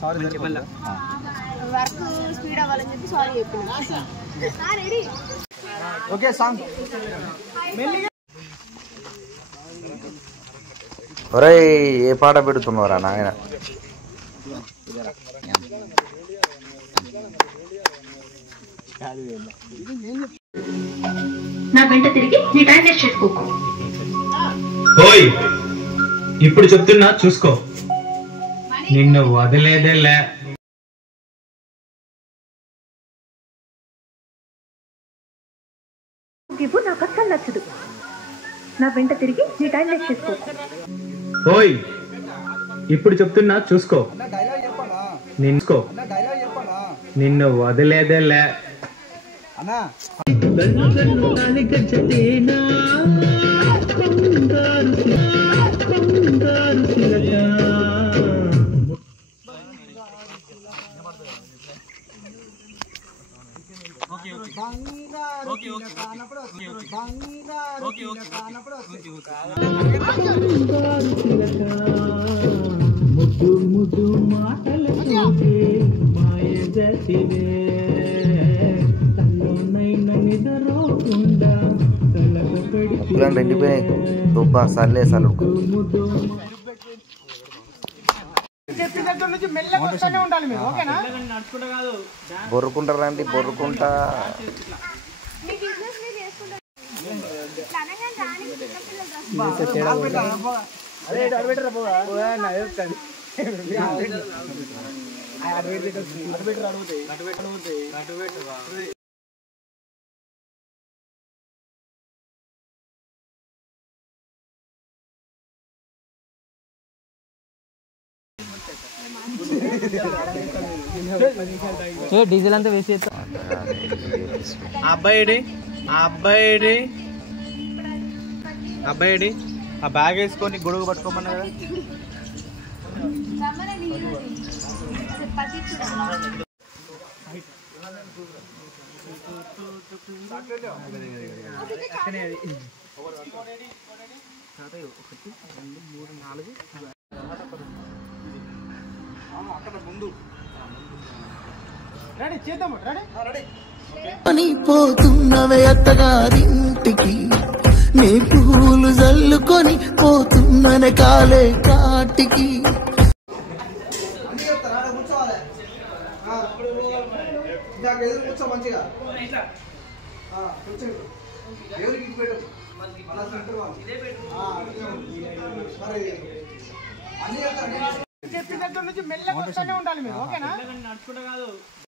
Sorry work speed అవ్వాలని చెప్పి sorry చెప్పినా. Okay song. ఒరే ఏ పాట పెడుతున్నారా నాయన? నా వెంట తిరిగి నీ టైం వేస్ట్ చేసుకోకు. ఓయ్ ఇప్పుడు చెప్తున్నా చూసుకో, నిన్ను వదిలేదేలే. ఇప్పుడు నాకు అస్సలు నచ్చదు. నా వెంట తిరిగి నీ టైం వేస్ట్ చేసుకోకు. ఓయ్ ఇప్పుడు చెప్తున్నా చూసుకో, నిన్ను వదిలేదేలే. అన్నా అప్పులను రెండిపోయినాయి. దుబ్బా సర్లే సలు బొర్రుకుంటారండి బొర్రుకుంటా. డీజిల్ అంతా వేసి అబ్బాయి ఆ బ్యాగ్ వేసుకొని గొడుగు పట్టుకోమన్నా కదా. పోతున్నవే అత్తగారింటికి, నీ పూలు జల్లుకొని పోతున్ననే కాలే కాటికి. మంచిగా చెప్పిన దగ్గర నుంచి మెల్లగా వస్తూనే ఉండాలి మీరు. ఓకేనా?